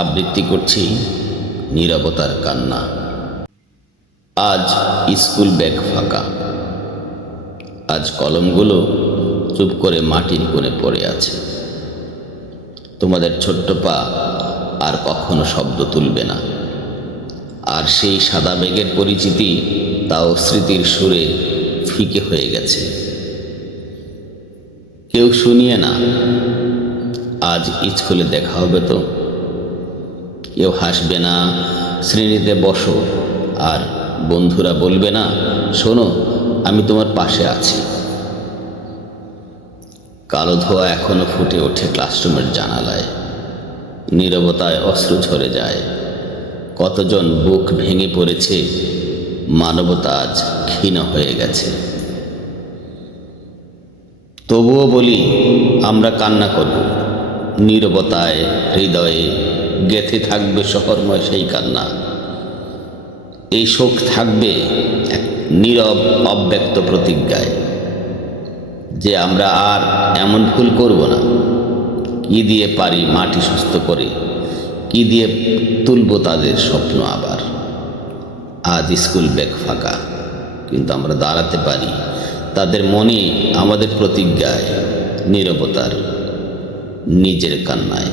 আবৃত্তি করছি নীরবতার কান্না। আজ স্কুল ব্যাগ ফাঁকা, আজ কলমগুলো চুপ করে মাটির কোণে পড়ে আছে। তোমাদের ছোট্ট পা আর কখনো শব্দ তুলবে না, আর সেই সাদা ব্যাগের পরিচিতি তাও স্মৃতির সুরে ফিকে হয়ে গেছে। কেউ শুনিয়ে না, আজ স্কুলে দেখা হবে তো। কেউ হাসবে না, শ্রেণীতে বসো, আর বন্ধুরা বলবে না, শোনো আমি তোমার পাশে আছি। কালো ধোঁয়া এখনো ফুটে ওঠে ক্লাসরুমের জানালায়, নীরবতায় অশ্রু ঝরে যায়। কতজন বুক ভেঙে পড়েছে, মানবতা আজ ক্ষীণ হয়ে গেছে। তবুও বলি, আমরা কান্না করব, নীরবতায় হৃদয়ে গেঁথে থাকবে শহরময় সেই কান্না। এই শোক থাকবে এক নীরব অব্যক্ত প্রতিজ্ঞায়, যে আমরা আর এমন ভুল করব না। কি দিয়ে পারি মাটি সুস্থ করে, কি দিয়ে তুলব তাদের স্বপ্ন আবার। আজ স্কুল ব্যাগ ফাঁকা, কিন্তু আমরা দাঁড়াতে পারি তাদের মনে, আমাদের প্রতিজ্ঞায়, নীরবতার নিজের কান্নায়।